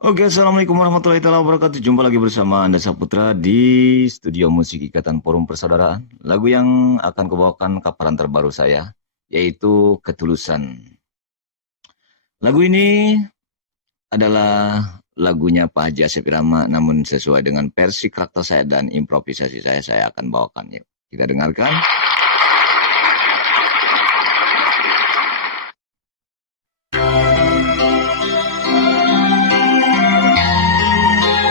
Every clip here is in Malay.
Oke, assalamualaikum warahmatullahi wabarakatuh. Jumpa lagi bersama Anda Saputra di Studio Musik Ikatan Forum Persaudaraan. Lagu yang akan kubawakan kaparan terbaru saya, yaitu Ketulusan. Lagu ini adalah lagunya Pak Haji Asep Irama, namun sesuai dengan versi karakter saya dan improvisasi saya akan bawakan. Yuk, kita dengarkan.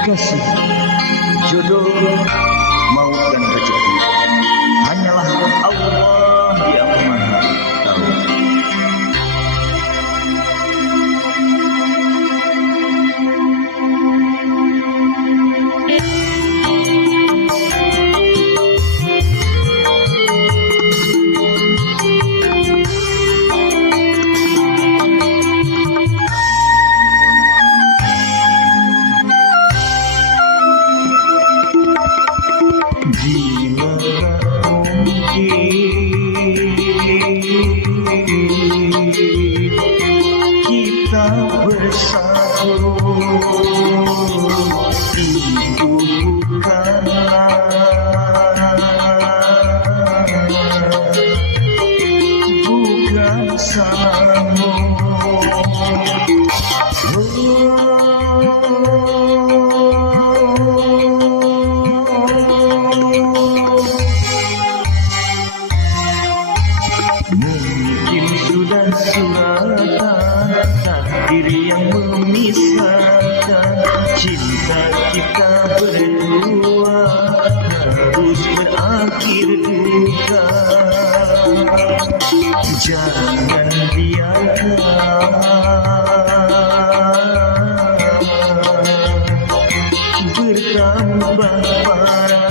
Kasih, jodoh, maut dan rezeki hanyalah Allah yang Maha Tahu. Bila tak mungkin kita bersatu, itu bukanlah bukan salahmu. Mungkin sudah suratan takdir yang memisahkan cinta kita berdua harus berakhir duka. Jangan biarkan bertambah parah.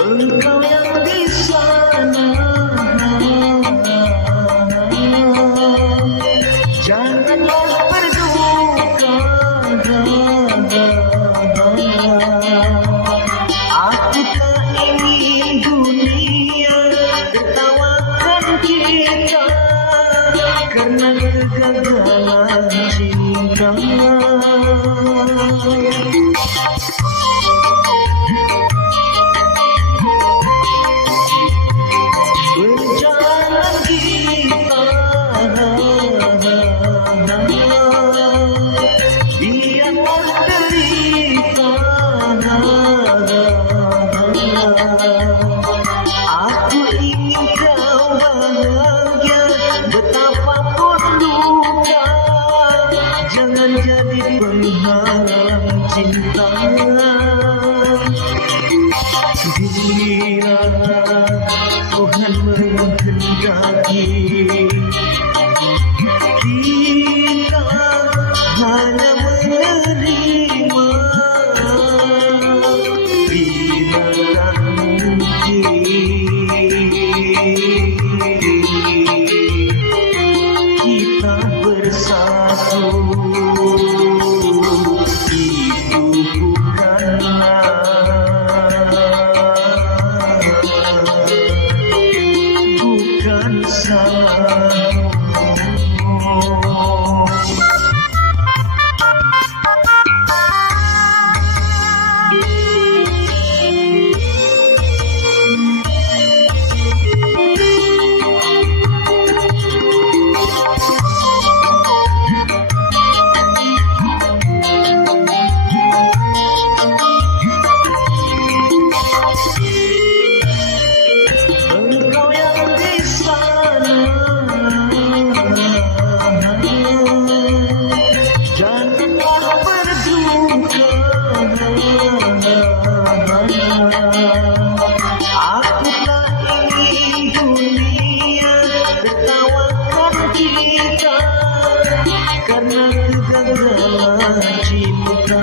Engkau yang di sana, janganlah berduka. Aku tak ingin dunia tertawakan kita karena kegagalan cinta. Berjalan kita biarlah derita. Aku ingin kau bahagia betapapun luka. Jangan jadi penghalang cinta. Bila Tuhan menghendaki kita hanya menerima. Bila tak mungkin kita bersatu, itu bukanlah bukan salahmu. Engkau yang di sana, janganlah berduka. Aku tak ingin dunia tertawakan kita karena kegagalan cinta.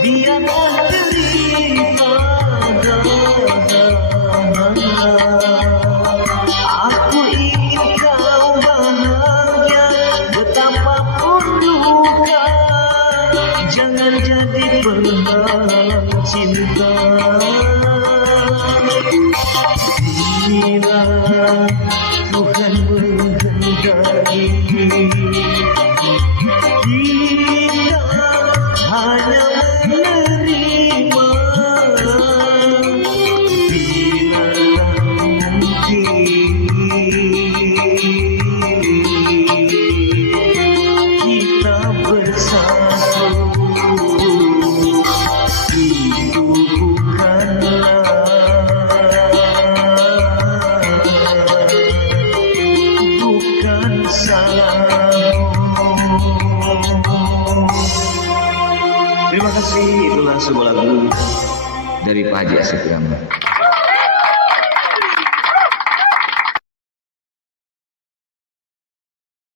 biarlah derita. Aku ingin kau bahagia, betapapun luka, jangan jadi penghalang cinta. Bila Tuhan menghendaki, kita hanya menerima. Bila nanti kita bersatu, itu bukan salahmu. Terima kasih, itulah sebuah lagu dari Pak Haji Asep Irama.